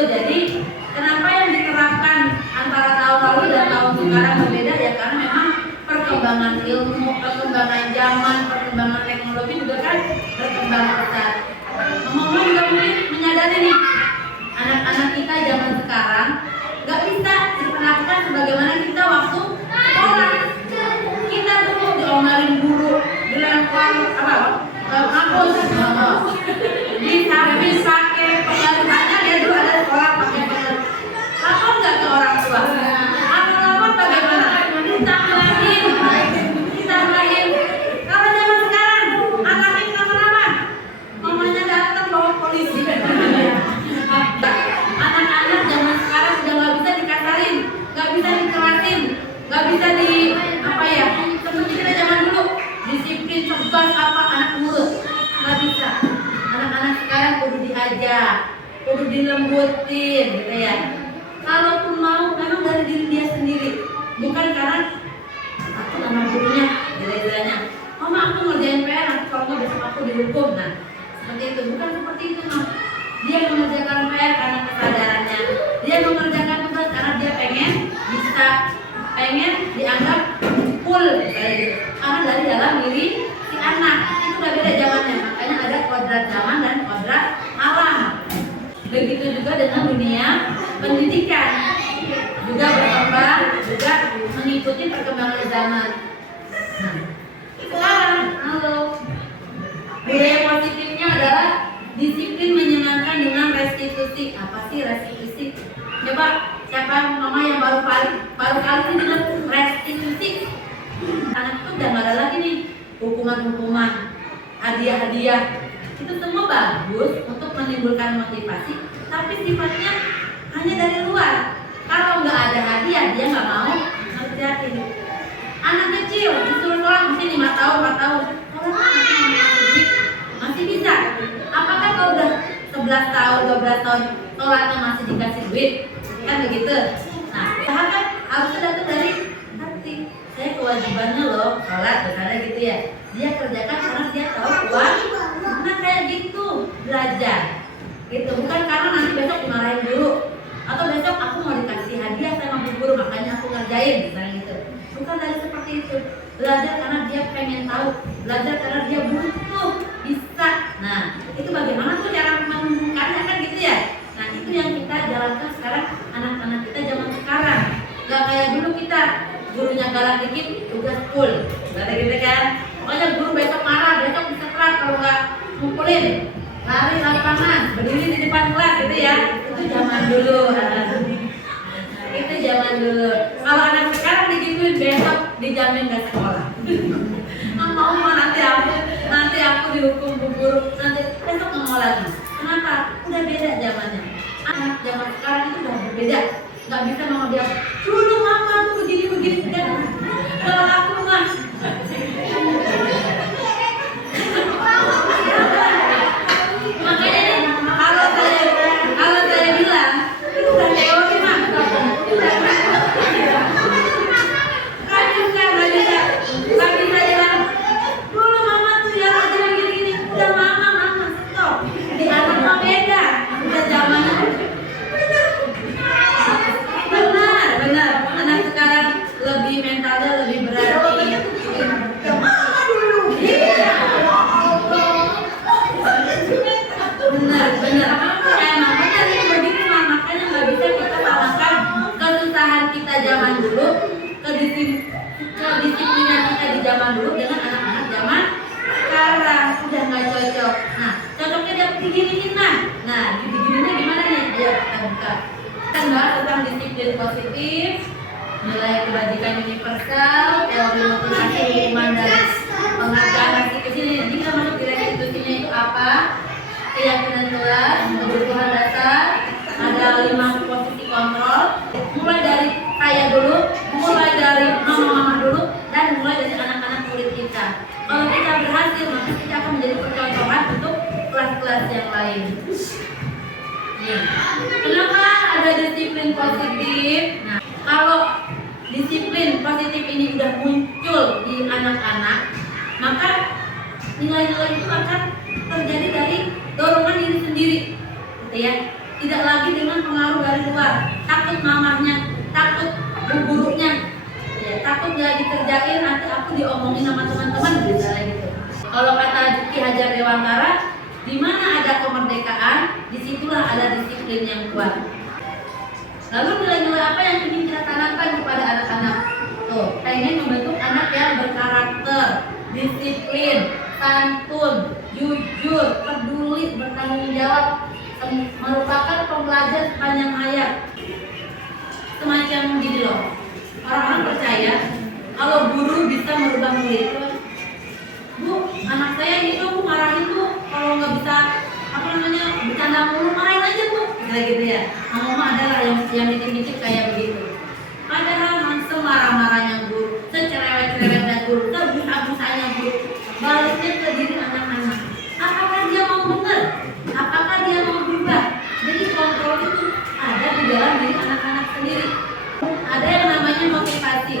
Jadi kenapa yang diterapkan antara tahun lalu dan tahun sekarang berbeda ya, karena memang perkembangan ilmu, perkembangan zaman, perkembangan teknologi juga kan berkembang pesat. Mama juga mungkin menyadari nih, anak-anak kita zaman sekarang nggak bisa diperlakukan sebagaimana kita waktu sekolah. Kita dulu diomelin guru, dilempar kampus, disamping pakai pengalihannya, dia dulu ada sekolah pakai pengalihan. Lapor nggak ke orang tua? Lapor bagaimana? Ditambahin. Kalau zaman sekarang, anaknya kenapa-napa, mamanya datang bawa polisi. Anak-anak zaman sekarang sudah nggak bisa dikasarin, nggak bisa dikerasin, nggak bisa seperti kita zaman dulu disiplin tegas apa anak mulut, nggak bisa. Anak-anak sekarang kudu diajak, kudu dilembutin gitu ya. Kalaupun mau memang dari diri dia sendiri, bukan karena aku sama gurunya istilahnya, mama aku ngerjain PR, kalau nggak besok aku dihukum. Nah seperti itu, bukan seperti itu mah. Dia mengerjakan PR karena kesadarannya, dia mengerjakan tugas karena dia pengen bisa, pengen dianggap cool kayak gitu. Karena dari dalam diri si anak itu udah beda zamannya, makanya ada kodrat zaman dan kodrat alam. Begitu juga dengan dunia pendidikan, juga berkembang, juga mengikuti perkembangan zaman. Nah, sekarang budaya positifnya adalah disiplin menyenangkan dengan restitusi. Apa sih restitusi? Coba siapa mama yang baru kali ini dengar restitusi? Anak itu udah nggak ada lagi nih hukuman-hukuman, hadiah-hadiah. Itu semua bagus untuk menimbulkan motivasi, tapi sifatnya hanya dari luar. Kalau nggak ada hadiah, dia nggak mau ngerjain. Anak kecil disuruh sekolah mesti 5 tahun, 4 tahun. Kalau masih bisa. Apakah kalau udah 11 tahun, 12 tahun sholatnya masih dikasih duit? Kan begitu. Nah, bahkan harusnya datang dari hati. Saya kewajibannya loh sholat, misalnya gitu ya. Dia kerjakan karena dia tahu kewajiban. Nah kayak gitu belajar. Gitu, bukan karena nanti besok dimarahin guru atau besok aku mau dikasih hadiah sama bu guru makanya aku ngerjain misalnya gitu. Bukan dari seperti itu. Belajar karena dia pengen tahu, belajar karena dia butuh bisa. Nah itu bagaimana tuh cara menumbuhkannya kan gitu ya. Nah itu yang kita jalankan sekarang, anak-anak kita zaman sekarang. Gak kayak dulu kita gurunya galak dikit tugas full, kayak gitu kan. Pokoknya guru besok marah, besok bisa telat kalau nggak ngumpulin, lari lapangan, berdiri di depan kelas gitu ya. Itu zaman dulu. Itu zaman dulu. Kalau anak sekarang digituin besok dijamin nggak sekolah. Nggak mau nanti aku dihukum bu guru, nanti besok nggak mau lagi. Kenapa? Udah beda zamannya. Anak zaman sekarang itu udah berbeda. Nggak bisa mau dia dulu mama tuh begini kan. Kalau aku mah makanya nih, kalau saya bilang itu udah teori mah nggak bisa jalan. Dulu mama tuh ya aja gini udah mama stop. Di anak mah beda, udah zamannya. Benar anak sekarang lebih mentalnya lebih berani. Benar. Emang benar ini begitu, makanya nggak bisa kita samakan kesusahan kita zaman dulu, kedisiplinan kita di zaman dulu dengan anak-anak zaman sekarang. Udah nggak cocok. Nah, cocoknya dia diginiin mah. Nah, digininya gimana nih? Ayo kita buka. Kita bahas tentang disiplin positif, nilai kebajikan universal, teori motivasi hukuman dan penghargaan restitusi. Ini kita masuk di restitusinya itu apa? Keyakinan kelas, kebutuhan dasar, ada 5 posisi kontrol, mulai dari saya dulu, mulai dari mama dulu, dan mulai dari anak-anak murid kita. Kalau kita berhasil, maka kita akan menjadi percontohan untuk kelas-kelas yang lain. Nih, kenapa ada disiplin positif? Nah, kalau disiplin positif ini sudah muncul di anak-anak, maka nilai-nilai itu akan terjadi dari dorongan diri sendiri, gitu ya. tidak lagi dengan pengaruh dari luar, takut mamahnya, takut gurunya, ya, takut nggak dikerjain nanti aku diomongin sama teman-teman misalnya gitu. Kalau kata Ki Hajar Dewantara, di mana ada kemerdekaan, disitulah ada disiplin yang kuat. Lalu nilai-nilai apa yang ingin kita tanamkan kepada anak-anak? Tuh, pengen membentuk anak yang berkarakter, disiplin, santun, jujur, peduli, bertanggung jawab, merupakan pembelajar sepanjang hayat. Semacam gini loh, orang-orang percaya kalau guru bisa merubah murid. Bu, anak saya itu aku marahin bu, kalau nggak bisa bercanda mulu, marahin aja bu, kayak gitu ya. Mama adalah yang mikir-mikir kayak begitu. Padahal langsung marah-marahnya guru, secerewet-cerewetnya guru, sebisa-bisanya guru, baliknya ke diri anak-anak. Apakah dia mau benar? Apakah dia mau berubah? Jadi kontrol itu ada di dalam diri anak-anak sendiri. Ada yang namanya motivasi.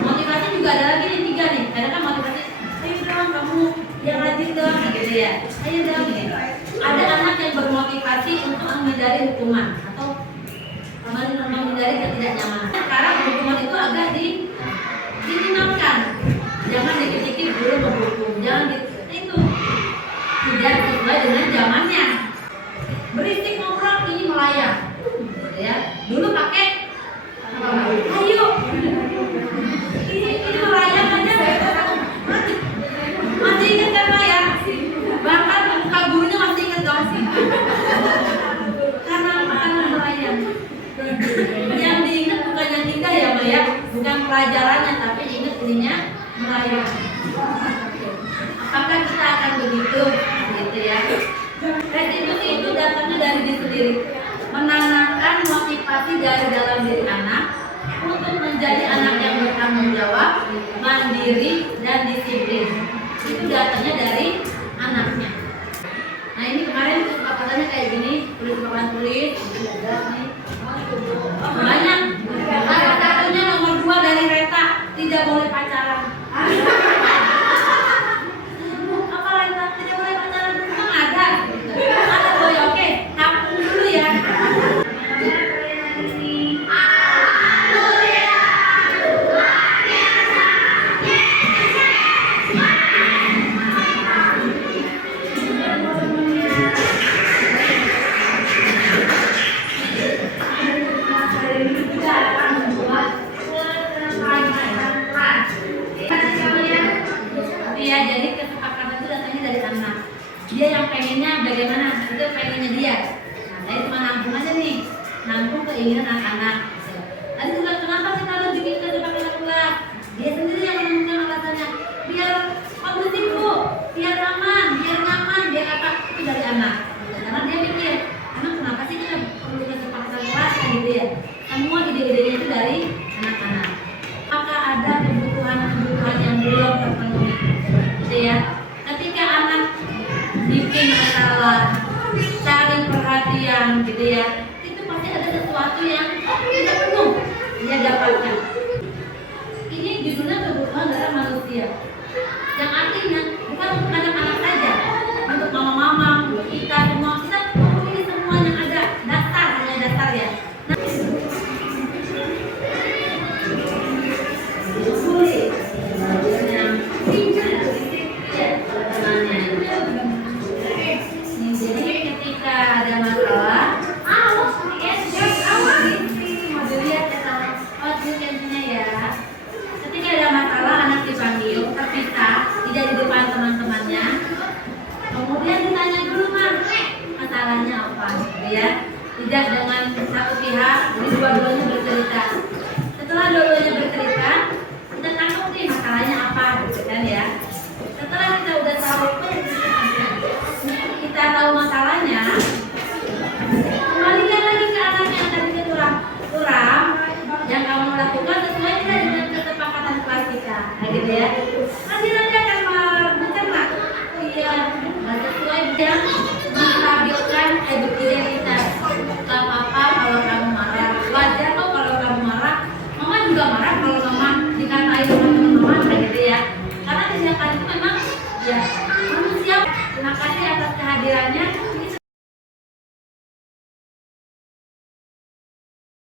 Motivasi juga ada lagi nih 3 nih. Ada kan motivasi, ayo dong kamu yang rajin dong, gitu ya. Ayo dong gitu. Ada anak yang bermotivasi untuk menghindari hukuman atau menghindari ketidaknyamanan. Sekarang hukuman itu agak dihindarkan. Jangan dikit-dikit guru menghukum, jangan itu tidak sesuai dengan zamannya. Berisik ngobrol ini melayang, ya. Dulu pakai ayo ini melayang aja masih ingat kan Pak ya? Bahkan muka gurunya masih ingat dong karena melayang. Yang diingat bukan yang indah ya Mbak ya, bukan pelajarannya tapi ingat ininya melayang. Apakah kita akan begitu? Gitu ya. Restitusi itu datangnya dari diri sendiri, menanamkan motivasi dari dalam diri anak untuk menjadi anak yang bertanggung jawab, mandiri dan disiplin. Itu datangnya dari anaknya. Nah ini kemarin kesepakatannya kayak gini, tulis papan tulis, banyak. Salah satunya nomor 2 dari Reta, tidak boleh pacaran. Apa Reta? Tidak boleh pacaran? Memang ada. Ada boy, oke. Tampung dulu ya. Ya, jadi kesepakatan itu datangnya dari anak. Dia yang pengennya bagaimana, itu pengennya dia. Nah, saya cuma nampung aja nih, nampung keinginan anak-anak. Tadi juga kenapa kita harus bikin kesepakatan kelas? Dia sendiri yang menemukan alasannya. Biar kondusif bu, biar aman, biar nyaman, biar apa? Itu dari anak. Karena dia pikir, anak kenapa sih kita perlu kesepakatan kelas kan gitu ya? Semua ide-idenya itu dari anak-anak. Apakah ada kebutuhan yang belum terpenuhi? Ya, ketika anak bikin masalah, cari perhatian gitu ya, itu pasti ada sesuatu yang tidak penuh dia dapatkan. Ini judulnya kebutuhan dasar manusia, yang artinya bukan untuk anak-anak saja, untuk mama-mama, untuk kita semua, kita memenuhi semua yang ada, dasar, hanya dasar ya. Nah, jadi ketika ada masalah, ketika ada masalah anak dipanggil, terpisah, tidak di depan teman-temannya, kemudian ditanya dulu Mas, masalahnya apa, gitu ya, tidak dengan satu pihak, jadi dua-duanya bercerita. Setelah dua-duanya bercerita, kita tangkap nih masalahnya apa, gitu kan ya. Setelah kita udah tahu, kita tahu masalahnya, kembalikan lagi ke anaknya yang tadi ke turam, yang kamu lakukan sesuai dengan kesepakatan kelas kita, nah gitu ya. Nanti akan mencerna, oh iya, nggak sesuai yang menstabilkan identitas. Gak apa-apa kalau kamu marah, wajar kok kalau kamu marah. Mama juga marah kalau mama dikatain teman-teman mama, kayak gitu ya. Karena tindakan itu memang ya manusia. Terima kasih atas kehadirannya.